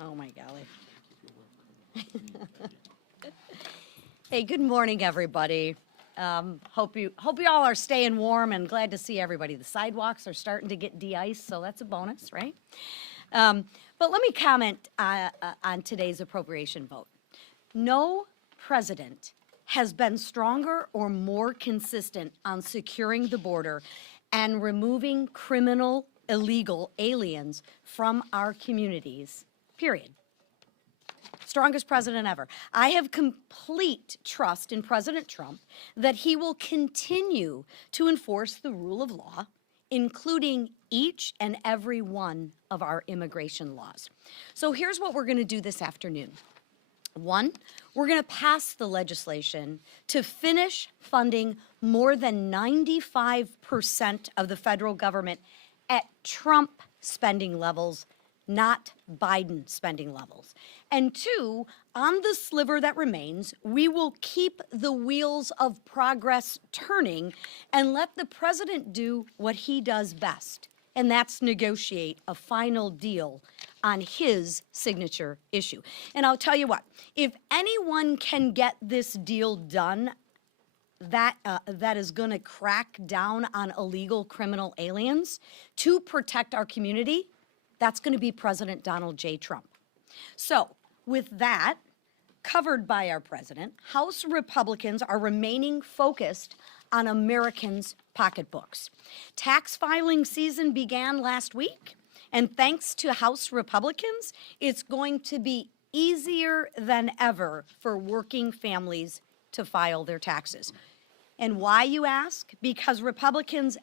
Oh, my golly. Hey, good morning, everybody. Hope you all are staying warm and glad to see everybody. The sidewalks are starting to get de-iced, so that's a bonus, right? But let me comment on today's appropriation vote. No president has been stronger or more consistent on securing the border and removing criminal, illegal aliens from our communities, period. Strongest president ever. I have complete trust in President Trump that he will continue to enforce the rule of law, including each and every one of our immigration laws. So here's what we're going to do this afternoon. One, we're going to pass the legislation to finish funding more than 95% of the federal government at Trump spending levels, not Biden spending levels. And two, on the sliver that remains, we will keep the wheels of progress turning and let the president do what he does best, and that's negotiate a final deal on his signature issue. And I'll tell you what, if anyone can get this deal done that is going to crack down on illegal criminal aliens to protect our community, that's going to be President Donald J. Trump. So, with that covered by our president, House Republicans are remaining focused on Americans' pocketbooks. Tax filing season began last week, and thanks to House Republicans, it's going to be easier than ever for working families to file their taxes. And why, you ask? Because Republicans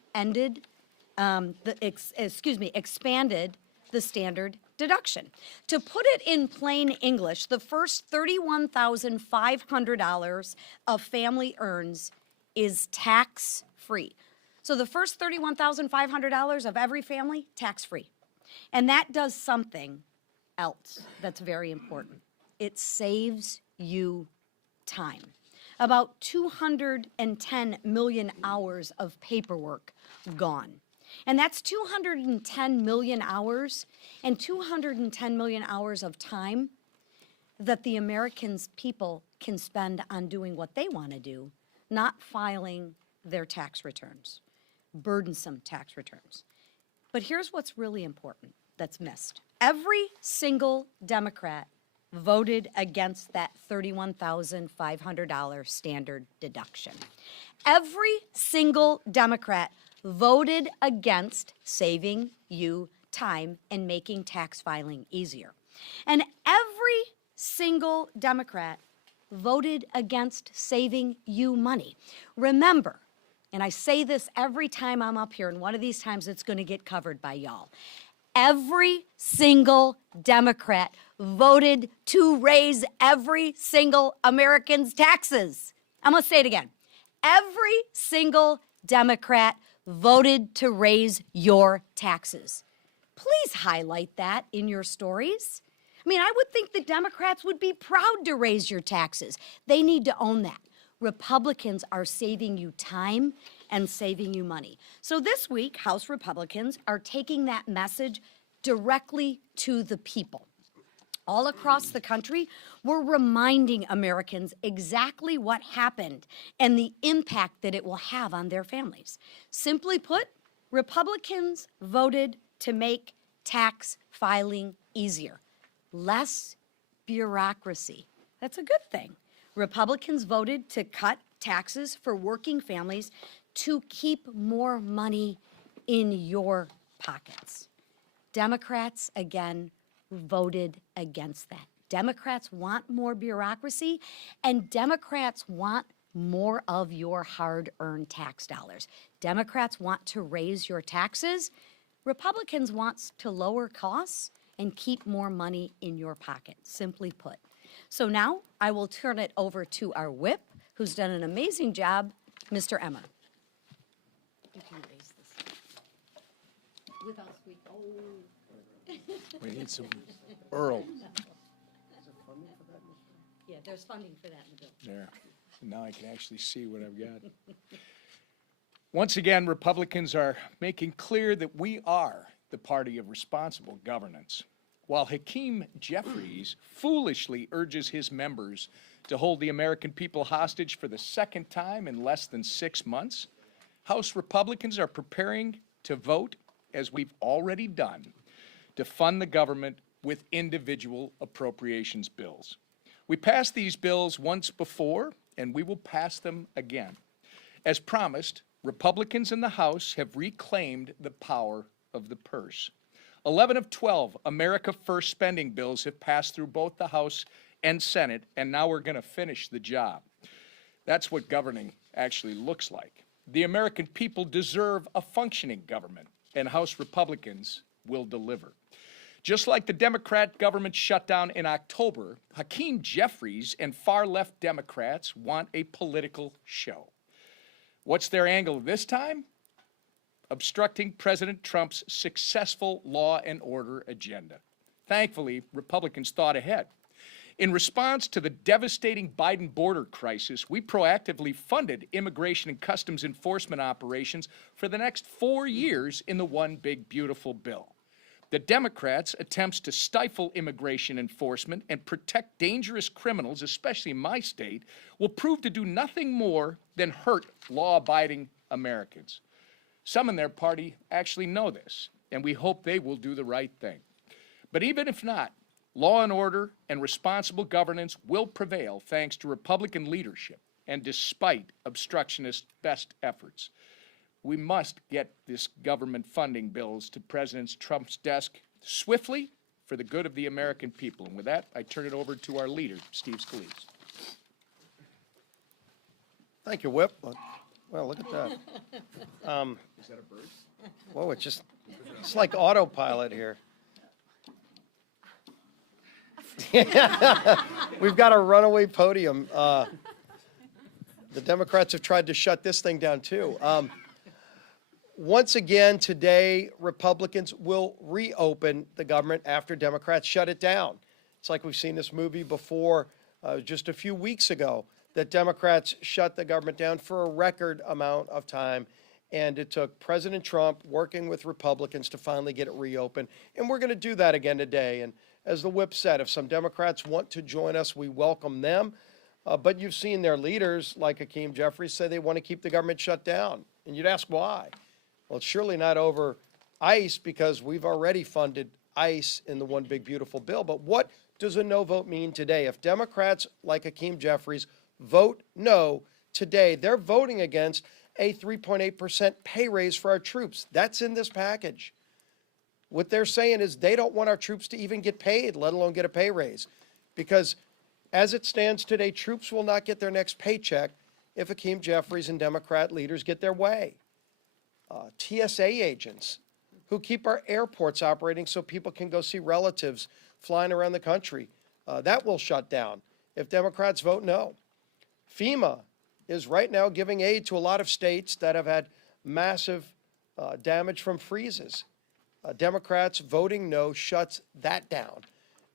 expanded the standard deduction. To put it in plain English, the first $31,500 a family earns is tax-free. So the first $31,500 of every family, tax-free. And that does something else that's very important. It saves you time. About 210 million hours of paperwork gone. And that's 210 million hours and 210 million hours of time that the Americans people can spend on doing what they want to do, not filing their tax returns, burdensome tax returns. But here's what's really important that's missed. Every single Democrat voted against that $31,500 standard deduction. Every single Democrat voted against saving you time and making tax filing easier. And every single Democrat voted against saving you money. Remember, and I say this every time I'm up here, and one of these times it's going to get covered by y'all, every single Democrat voted to raise every single American's taxes. I'm going to say it again. Every single Democrat voted to raise your taxes. Please highlight that in your stories. I mean, I would think the Democrats would be proud to raise your taxes. They need to own that. Republicans are saving you time and saving you money. So this week, House Republicans are taking that message directly to the people. All across the country, we're reminding Americans exactly what happened and the impact that it will have on their families. Simply put, Republicans voted to make tax filing easier. Less bureaucracy. That's a good thing. Republicans voted to cut taxes for working families to keep more money in your pockets. Democrats, again, voted against that. Democrats want more bureaucracy, and Democrats want more of your hard-earned tax dollars. Democrats want to raise your taxes. Republicans want to lower costs and keep more money in your pocket, simply put. So now I will turn it over to our whip, who's done an amazing job, Mr. Emmer. You can raise this without squeak. Oh. We need some Earl. Yeah, there's funding for that in the bill. There. Now I can actually see what I've got. Once again, Republicans are making clear that we are the party of responsible governance. while Hakeem Jeffries foolishly urges his members to hold the American people hostage for the second time in less than 6 months, House Republicans are preparing to vote, as we've already done, to fund the government with individual appropriations bills. We passed these bills once before, and we will pass them again. As promised, Republicans in the House have reclaimed the power of the purse. 11 of 12 America First spending bills have passed through both the House and Senate, and now we're going to finish the job. That's what governing actually looks like. The American people deserve a functioning government, and House Republicans will deliver. Just like the Democrat government shutdown in October, Hakeem Jeffries and far-left Democrats want a political show. What's their angle this time? Obstructing President Trump's successful law and order agenda. Thankfully, Republicans thought ahead. In response to the devastating Biden border crisis, we proactively funded immigration and customs enforcement operations for the next 4 years in the One Big Beautiful Bill. The Democrats' attempts to stifle immigration enforcement and protect dangerous criminals, especially in my state, will prove to do nothing more than hurt law-abiding Americans. Some in their party actually know this, and we hope they will do the right thing. But even if not, law and order and responsible governance will prevail thanks to Republican leadership and despite obstructionist best efforts. We must get this government funding bills to President Trump's desk swiftly for the good of the American people. And with that, I turn it over to our leader, Steve Scalise. Thank you, Whip. Well, look at that. Is that a bird? Whoa, it's like autopilot here. We've got a runaway podium. The Democrats have tried to shut this thing down, too. Once again, today, Republicans will reopen the government after Democrats shut it down. It's like we've seen this movie before, just a few weeks ago, that Democrats shut the government down for a record amount of time, and it took President Trump working with Republicans to finally get it reopened. And we're going to do that again today. And as the Whip said, if some Democrats want to join us, we welcome them. But you've seen their leaders, like Hakeem Jeffries, say they want to keep the government shut down. And you'd ask why. Well, it's surely not over ICE, because we've already funded ICE in the One Big Beautiful Bill. But what does a no vote mean today? If Democrats like Hakeem Jeffries vote no today, they're voting against a 3.8% pay raise for our troops. That's in this package. What they're saying is they don't want our troops to even get paid, let alone get a pay raise. Because as it stands today, troops will not get their next paycheck if Hakeem Jeffries and Democrat leaders get their way. TSA agents who keep our airports operating so people can go see relatives flying around the country, that will shut down if Democrats vote no. FEMA is right now giving aid to a lot of states that have had massive damage from freezes. Democrats voting no shuts that down.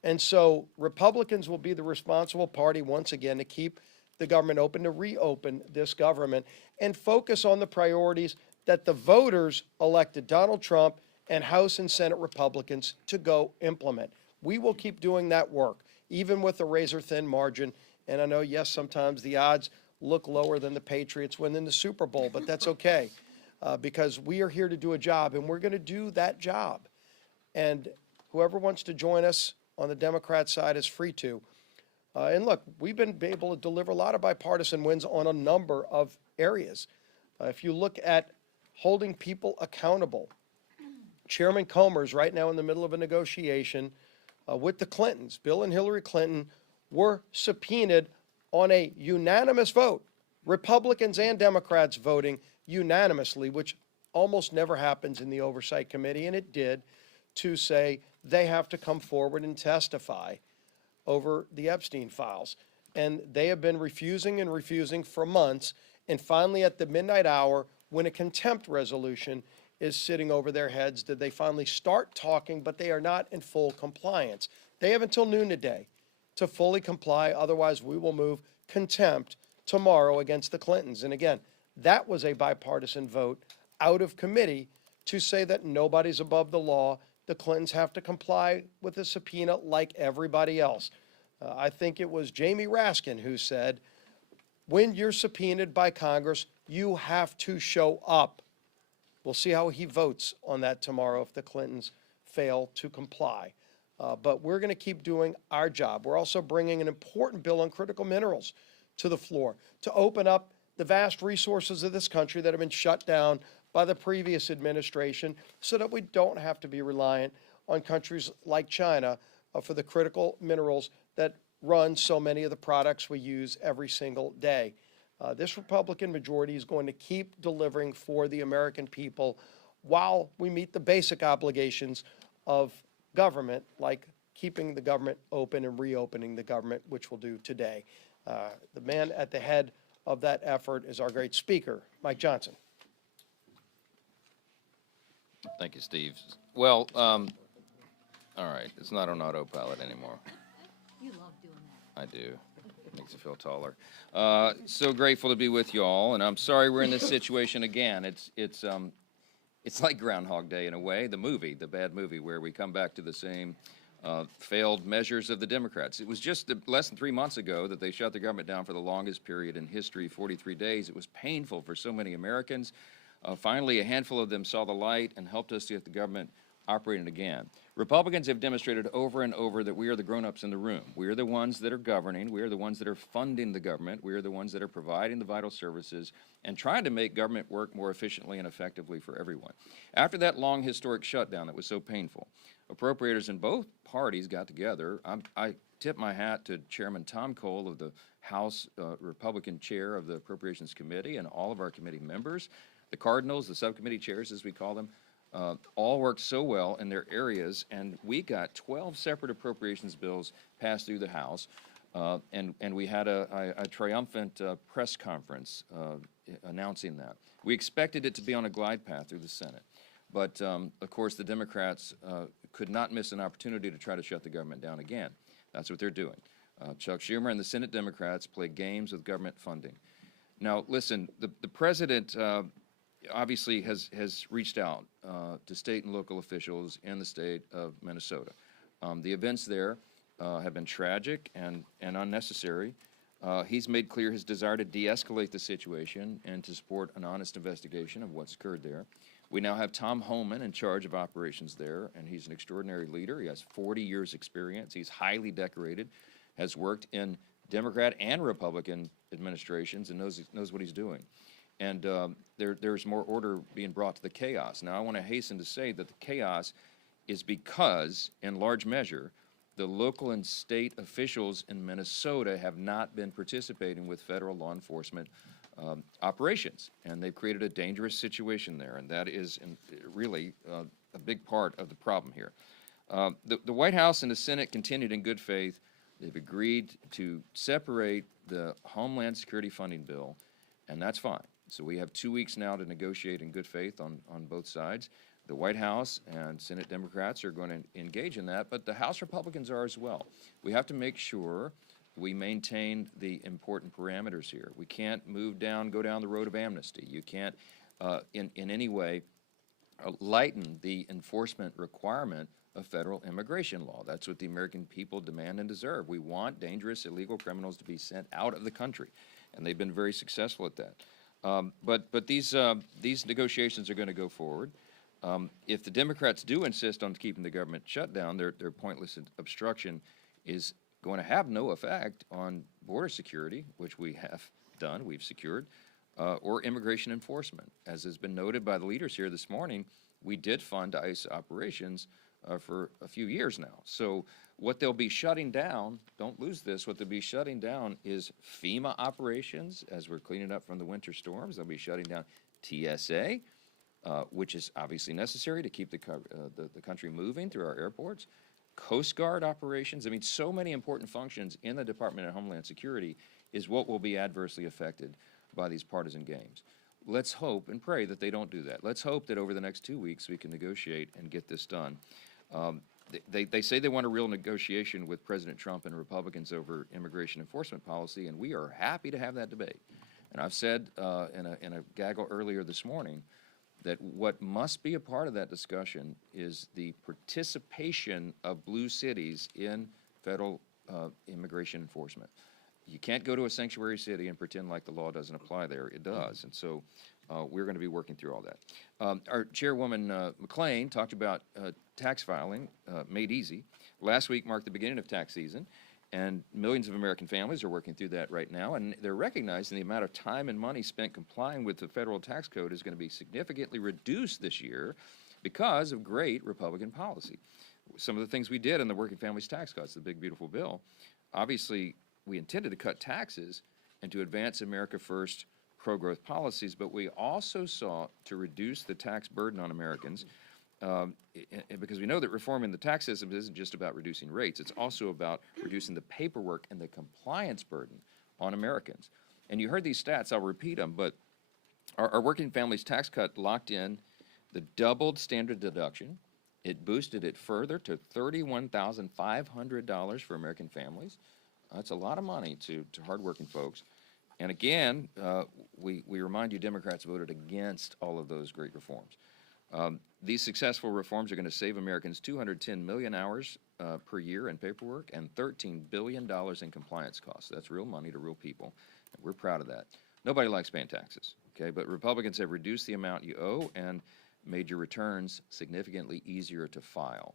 And so Republicans will be the responsible party once again to keep the government open, to reopen this government and focus on the priorities that the voters elected Donald Trump and House and Senate Republicans to go implement. We will keep doing that work, even with a razor-thin margin. And I know, yes, sometimes the odds look lower than the Patriots winning the Super Bowl, but that's okay because we are here to do a job, and we're going to do that job. And whoever wants to join us on the Democrat side is free to. And look, we've been able to deliver a lot of bipartisan wins on a number of areas. If you look at holding people accountable, Chairman Comer's right now in the middle of a negotiation with the Clintons. Bill and Hillary Clinton were subpoenaed on a unanimous vote, Republicans and Democrats voting unanimously, which almost never happens in the Oversight Committee, and it did, to say they have to come forward and testify over the Epstein files. And they have been refusing and refusing for months, and finally at the midnight hour, when a contempt resolution is sitting over their heads, did they finally start talking, but they are not in full compliance. They have until noon today to fully comply, otherwise we will move contempt tomorrow against the Clintons. And again, that was a bipartisan vote out of committee to say that nobody's above the law, the Clintons have to comply with a subpoena like everybody else. I think it was Jamie Raskin who said, when you're subpoenaed by Congress, you have to show up. We'll see how he votes on that tomorrow if the Clintons fail to comply. But we're going to keep doing our job. We're also bringing an important bill on critical minerals to the floor to open up the vast resources of this country that have been shut down by the previous administration so that we don't have to be reliant on countries like China for the critical minerals that run so many of the products we use every single day. This Republican majority is going to keep delivering for the American people while we meet the basic obligations of government, like keeping the government open and reopening the government, which we'll do today. The man at the head of that effort is our great speaker, Mike Johnson. Thank you, Steve. Well, all right, it's not on autopilot anymore. You love doing that. I do. Makes you feel taller. So grateful to be with you all, and I'm sorry we're in this situation again. It's like Groundhog Day in a way, the bad movie, where we come back to the same failed measures of the Democrats. It was just less than 3 months ago that they shut the government down for the longest period in history, 43 days. It was painful for so many Americans. Finally, a handful of them saw the light and helped us to get the government operating again. Republicans have demonstrated over and over that we are the grown-ups in the room. We are the ones that are governing. We are the ones that are funding the government. We are the ones that are providing the vital services and trying to make government work more efficiently and effectively for everyone. After that long historic shutdown that was so painful, appropriators in both parties got together. I tip my hat to Chairman Tom Cole of the House Republican chair of the Appropriations Committee and all of our committee members. The Cardinals, the subcommittee chairs as we call them, all worked so well in their areas, and we got 12 separate appropriations bills passed through the House, and we had a triumphant press conference announcing that. We expected it to be on a glide path through the Senate, but of course the Democrats could not miss an opportunity to try to shut the government down again. That's what they're doing. Chuck Schumer and the Senate Democrats play games with government funding. Now, listen, the president obviously has reached out to state and local officials in the state of Minnesota. The events there have been tragic and unnecessary. He's made clear his desire to de-escalate the situation and to support an honest investigation of what's occurred there. We now have Tom Homan in charge of operations there, and he's an extraordinary leader. He has 40 years experience. He's highly decorated, has worked in Democrat and Republican administrations, and knows what he's doing. And there's more order being brought to the chaos. Now, I want to hasten to say that the chaos is because, in large measure, the local and state officials in Minnesota have not been participating with federal law enforcement operations, and they've created a dangerous situation there, and that is really a big part of the problem here. The White House and the Senate continued in good faith. They've agreed to separate the Homeland Security funding bill, and that's fine. So we have 2 weeks now to negotiate in good faith on both sides. The White House and Senate Democrats are going to engage in that, but the House Republicans are as well. We have to make sure we maintain the important parameters here. We can't go down the road of amnesty. You can't, in any way, lighten the enforcement requirement of federal immigration law. That's what the American people demand and deserve. We want dangerous illegal criminals to be sent out of the country, and they've been very successful at that. But these negotiations are going to go forward. If the Democrats do insist on keeping the government shut down, their pointless obstruction is going to have no effect on border security, which we have done, we've secured, or immigration enforcement. As has been noted by the leaders here this morning, we did fund ICE operations for a few years now. So what they'll be shutting down, don't lose this, what they'll be shutting down is FEMA operations as we're cleaning up from the winter storms. They'll be shutting down TSA, which is obviously necessary to keep the country moving through our airports. Coast Guard operations, I mean, so many important functions in the Department of Homeland Security is what will be adversely affected by these partisan games. Let's hope and pray that they don't do that. Let's hope that over the next 2 weeks we can negotiate and get this done. They say they want a real negotiation with President Trump and Republicans over immigration enforcement policy, and we are happy to have that debate. And I've said in a gaggle earlier this morning that what must be a part of that discussion is the participation of blue cities in federal immigration enforcement. You can't go to a sanctuary city and pretend like the law doesn't apply there. It does. And so we're going to be working through all that. Our chairwoman McLean talked about tax filing made easy. Last week marked the beginning of tax season, and millions of American families are working through that right now, and they're recognizing the amount of time and money spent complying with the federal tax code is going to be significantly reduced this year because of great Republican policy. Some of the things we did in the Working Families Tax Cuts, the big beautiful bill, obviously we intended to cut taxes and to advance America First pro-growth policies, but we also sought to reduce the tax burden on Americans because we know that reforming the tax system isn't just about reducing rates, it's also about reducing the paperwork and the compliance burden on Americans. And you heard these stats, I'll repeat them, but our Working Families Tax Cut locked in the doubled standard deduction. It boosted it further to $31,500 for American families. That's a lot of money to hardworking folks. And again, we remind you Democrats voted against all of those great reforms. These successful reforms are going to save Americans 210 million hours per year in paperwork and $13 billion in compliance costs. That's real money to real people, and we're proud of that. Nobody likes paying taxes, okay? But Republicans have reduced the amount you owe and made your returns significantly easier to file.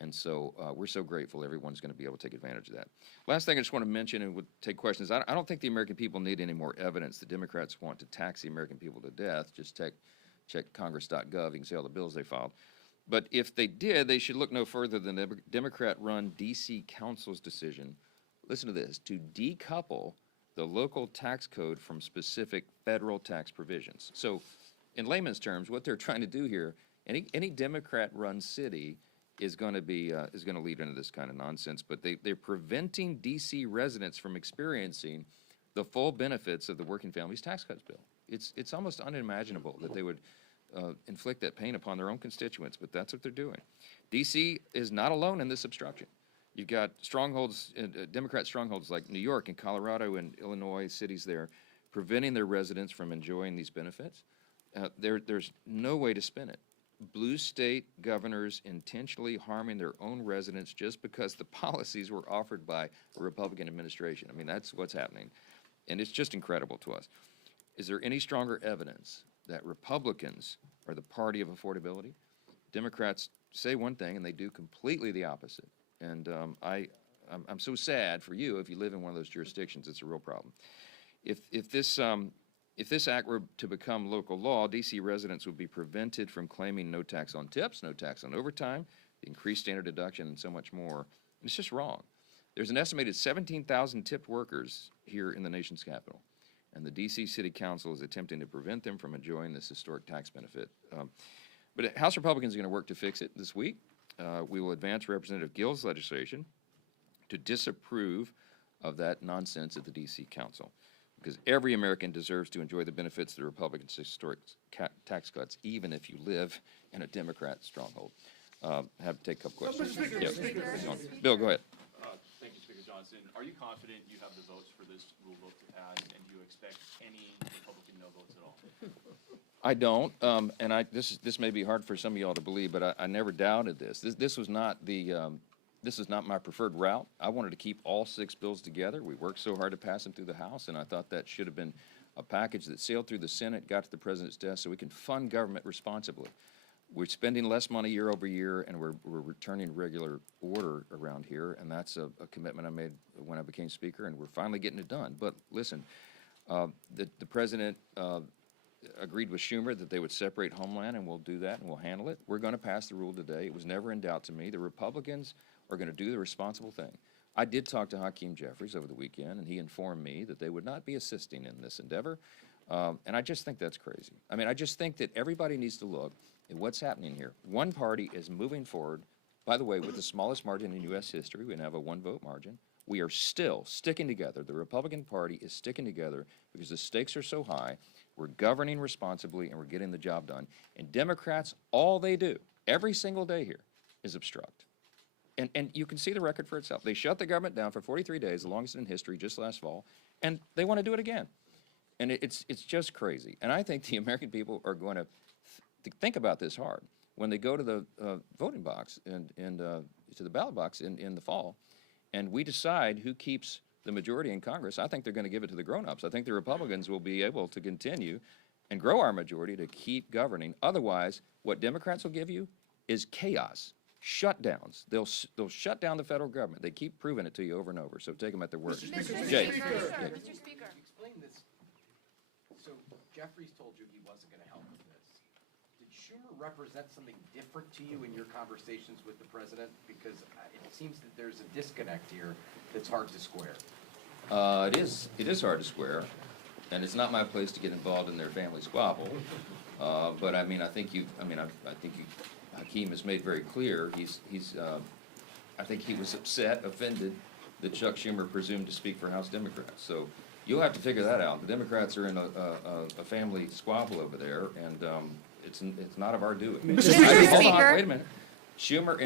And so we're so grateful everyone's going to be able to take advantage of that. Last thing I just want to mention, and we'll take questions. I don't think the American people need any more evidence that Democrats want to tax the American people to death. Just check congress.gov. You can see all the bills they filed. But if they did, they should look no further than the Democrat-run D.C. Council's decision, listen to this, to decouple the local tax code from specific federal tax provisions. So in layman's terms, what they're trying to do here, any Democrat-run city is going to lead into this kind of nonsense, but they're preventing D.C. residents from experiencing the full benefits of the Working Families Tax Cuts bill. It's almost unimaginable that they would inflict that pain upon their own constituents, but that's what they're doing. D.C. is not alone in this obstruction. You've got strongholds, Democrat strongholds like New York and Colorado and Illinois, cities there, preventing their residents from enjoying these benefits. There's no way to spin it. Blue state governors intentionally harming their own residents just because the policies were offered by a Republican administration. I mean, that's what's happening. And it's just incredible to us. Is there any stronger evidence that Republicans are the party of affordability? Democrats say one thing and they do completely the opposite. And I'm so sad for you if you live in one of those jurisdictions. It's a real problem. If this act were to become local law, D.C. residents would be prevented from claiming no tax on tips, no tax on overtime, the increased standard deduction, and so much more. And it's just wrong. There's an estimated 17,000 tipped workers here in the nation's capital, and the D.C. City Council is attempting to prevent them from enjoying this historic tax benefit. But House Republicans are going to work to fix it this week. We will advance Representative Gill's legislation to disapprove of that nonsense at the D.C. Council, because every American deserves to enjoy the benefits of the Republicans' historic tax cuts, even if you live in a Democrat stronghold. Have to take a couple questions. Bill, go ahead. Thank you, Speaker Johnson. Are you confident you have the votes for this rule vote to pass, and do you expect any Republican no votes at all? I don't, and this may be hard for some of y'all to believe, but I never doubted this. This was not this is not my preferred route. I wanted to keep all 6 bills together. We worked so hard to pass them through the House, and I thought that should have been a package that sailed through the Senate, got to the President's desk so we can fund government responsibly. We're spending less money year over year, and we're returning regular order around here, and that's a commitment I made when I became Speaker, and we're finally getting it done. But listen, the President agreed with Schumer that they would separate Homeland, and we'll do that, and we'll handle it. We're going to pass the rule today. It was never in doubt to me. The Republicans are going to do the responsible thing. I did talk to Hakeem Jeffries over the weekend, and he informed me that they would not be assisting in this endeavor, and I just think that's crazy. I mean, I just think that everybody needs to look at what's happening here. One party is moving forward, by the way, with the smallest margin in U.S. history. We have a 1-vote margin. We are still sticking together. The Republican Party is sticking together because the stakes are so high. We're governing responsibly, and we're getting the job done. And Democrats, all they do every single day here is obstruct. And you can see the record for itself. They shut the government down for 43 days, the longest in history, just last fall, and they want to do it again. And it's just crazy. And I think the American people are going to think about this hard. When they go to the voting box and to the ballot box in the fall, and we decide who keeps the majority in Congress, I think they're going to give it to the grown-ups. I think the Republicans will be able to continue and grow our majority to keep governing. Otherwise, what Democrats will give you is chaos, shutdowns. They'll shut down the federal government. They keep proving it to you over and over. So take them at their word. Jay. Mr. Speaker. Explain this. So Jeffries told you he wasn't going to help with this. Did Schumer represent something different to you in your conversations with the president? Because it seems that there's a disconnect here that's hard to square. It is hard to square, and it's not my place to get involved in their family squabble. But I mean, I think Hakeem has made very clear, I think he was upset, offended that Chuck Schumer presumed to speak for House Democrats. So you'll have to figure that out. The Democrats are in a family squabble over there, and it's not of our doing. Hold on, wait a minute. Schumer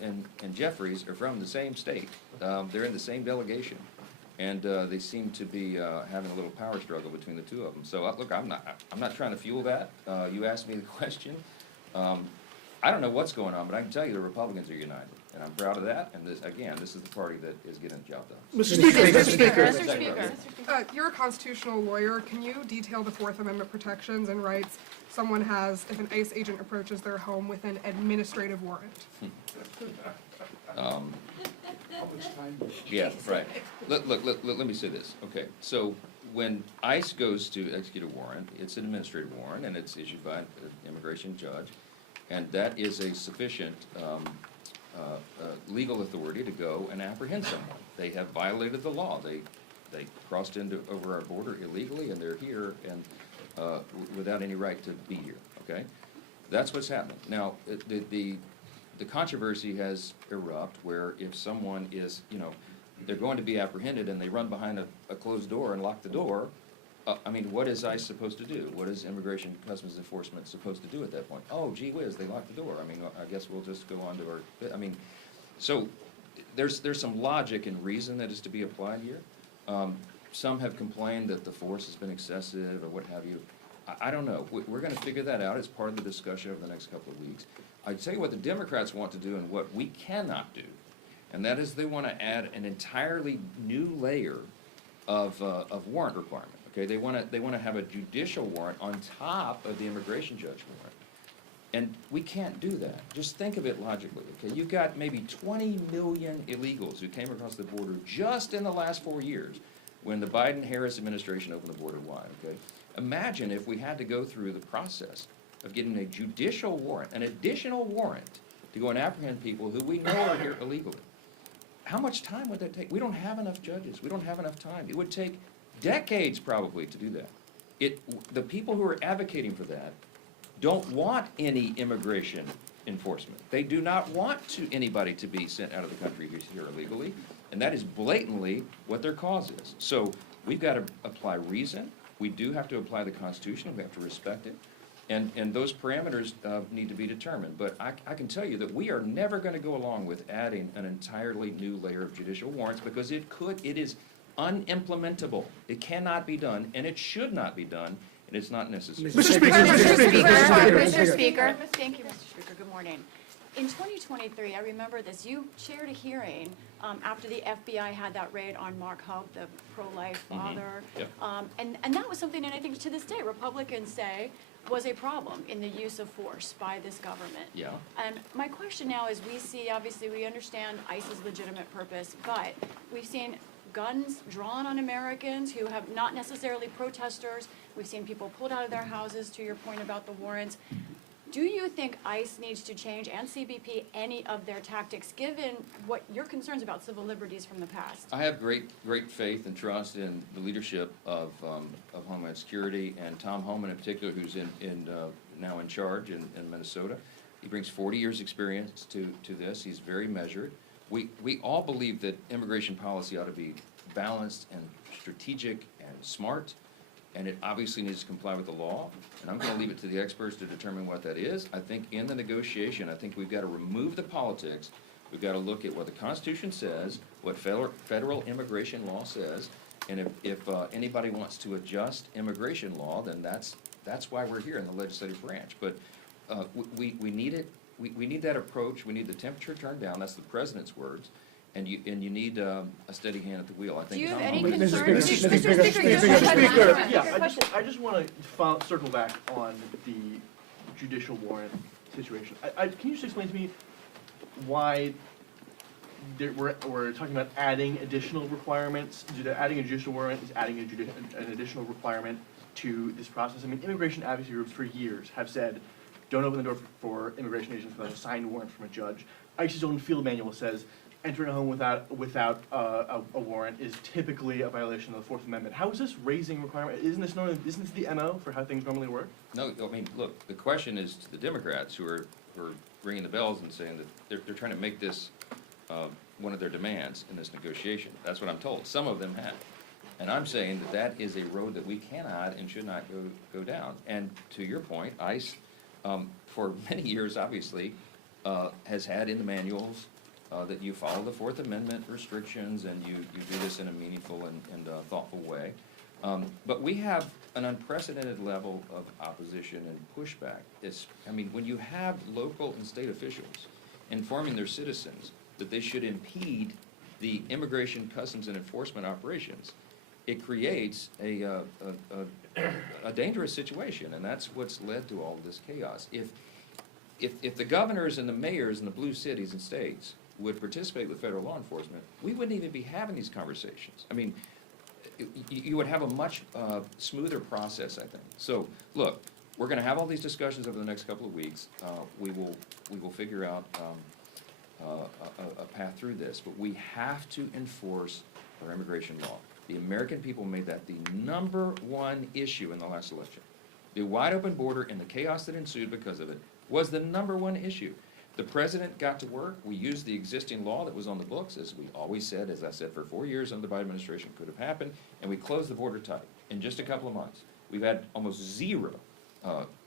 and Jeffries are from the same state. They're in the same delegation, and they seem to be having a little power struggle between the two of them. So look, I'm not trying to fuel that. You asked me the question. I don't know what's going on, but I can tell you the Republicans are united, and I'm proud of that. And this is the party that is getting the job done. Mr. Speaker. You're a constitutional lawyer. Can you detail the Fourth Amendment protections and rights someone has if an ICE agent approaches their home with an administrative warrant? Yeah, right. Let me say this. Okay, so when ICE goes to execute a warrant, it's an administrative warrant, and it's issued by an immigration judge, and that is a sufficient legal authority to go and apprehend someone. They have violated the law. They crossed over our border illegally, and they're here and without any right to be here. Okay, that's what's happening now. The controversy has erupted where if someone is, they're going to be apprehended and they run behind a closed door and lock the door. I mean, what is ICE supposed to do? What is Immigration Customs Enforcement supposed to do at that point? Oh, gee whiz, they locked the door. I mean, I guess we'll just go on to our, so there's some logic and reason that is to be applied here. Some have complained that the force has been excessive or what have you. I don't know. We're going to figure that out as part of the discussion over the next couple of weeks. I tell you what the Democrats want to do and what we cannot do, and that is they want to add an entirely new layer of warrant requirement. Okay, they want to have a judicial warrant on top of the immigration judge warrant, and we can't do that. Just think of it logically. Okay, you've got maybe 20 million illegals who came across the border just in the last 4 years, when the Biden-Harris administration opened the border wide. Okay, imagine if we had to go through the process of getting a judicial warrant, an additional warrant, to go and apprehend people who we know are here illegally. How much time would that take? We don't have enough judges. We don't have enough time. It would take decades probably to do that. The people who are advocating for that don't want any immigration enforcement. They do not want anybody to be sent out of the country who's here illegally, and that is blatantly what their cause is. So we've got to apply reason. We do have to apply the Constitution. We have to respect it. And those parameters need to be determined. But I can tell you that we are never going to go along with adding an entirely new layer of judicial warrants because it is unimplementable. It cannot be done, and it should not be done, and it's not necessary. Mr. Speaker. Mr. Speaker. Thank you, Mr. Speaker. Good morning. In 2023, I remember this, you chaired a hearing after the FBI had that raid on Mark Hub, the pro-life father. Yep. And that was something that I think to this day Republicans say was a problem in the use of force by this government. Yeah. And my question now is, obviously we understand ICE's legitimate purpose, but we've seen guns drawn on Americans who have not necessarily protesters. We've seen people pulled out of their houses, to your point about the warrants. Do you think ICE needs to change, and CBP, any of their tactics, given what your concerns about civil liberties from the past? I have great faith and trust in the leadership of Homeland Security and Tom Homan in particular, who's now in charge in Minnesota. He brings 40 years' experience to this. He's very measured. We all believe that immigration policy ought to be balanced and strategic and smart, and it obviously needs to comply with the law. And I'm going to leave it to the experts to determine what that is. I think in the negotiation, I think we've got to remove the politics. We've got to look at what the Constitution says, what federal immigration law says, and if anybody wants to adjust immigration law, then that's That's why we're here in the legislative branch. But we need it. We need that approach. We need the temperature turned down. That's the president's words. And you need a steady hand at the wheel. I think. Do you have Tom any Holland- concerns? Mr. Speaker, yeah, I just want to circle back on the judicial warrant situation. Can you just explain to me why we're talking about adding additional requirements? Adding a judicial warrant is adding an additional requirement to this process. I mean, immigration advocacy groups for years have said, don't open the door for immigration agents without a signed warrant from a judge. ICE's own field manual says entering a home without a warrant is typically a violation of the Fourth Amendment. How is this raising requirement? Isn't this the MO for how things normally work? No, I mean, look, the question is to the Democrats who are ringing the bells and saying that they're trying to make this one of their demands in this negotiation. That's what I'm told. Some of them have. And I'm saying that is a road that we cannot and should not go down. And to your point, ICE, for many years, obviously, has had in the manuals that you follow the Fourth Amendment restrictions and you do this in a meaningful and thoughtful way. But we have an unprecedented level of opposition and pushback. I mean, when you have local and state officials informing their citizens that they should impede the immigration, customs, and enforcement operations, it creates a dangerous situation, and that's what's led to all of this chaos. If the governors and the mayors in the blue cities and states would participate with federal law enforcement, we wouldn't even be having these conversations. I mean, you would have a much smoother process, I think. So, look, we're going to have all these discussions over the next couple of weeks. We will figure out a path through this, but we have to enforce our immigration law. The American people made that the #1 issue in the last election. The wide open border and the chaos that ensued because of it was the #1 issue. The president got to work. We used the existing law that was on the books, as we always said, as I said, for 4 years under the Biden administration could have happened, and we closed the border tight in just a couple of months. We've had almost 0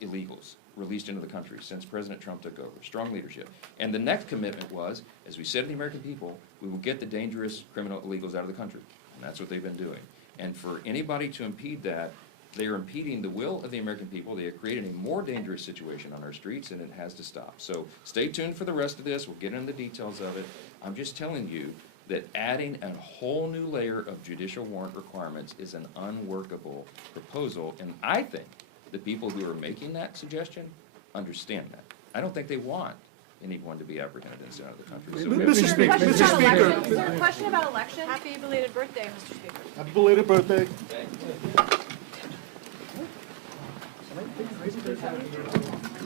illegals released into the country since President Trump took over. Strong leadership. And the next commitment was, as we said to the American people, we will get the dangerous criminal illegals out of the country. And that's what they've been doing. And for anybody to impede that, they are impeding the will of the American people. They are creating a more dangerous situation on our streets, and it has to stop. So stay tuned for the rest of this. We'll get into the details of it. I'm just telling you that adding a whole new layer of judicial warrant requirements is an unworkable proposal, and I think the people who are making that suggestion understand that. I don't think they want anyone to be apprehended and sent out of the country. So we have Mr. Speaker. Is there a question about election? Happy belated birthday, Mr. Speaker. Happy belated birthday.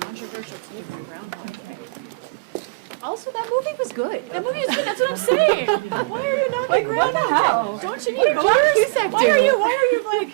Controversial take on Groundhog Day. Also, that movie was good. That movie was good, that's what I'm saying. Why are you not like Groundhog Day? Don't you need John Cusack? Why are you like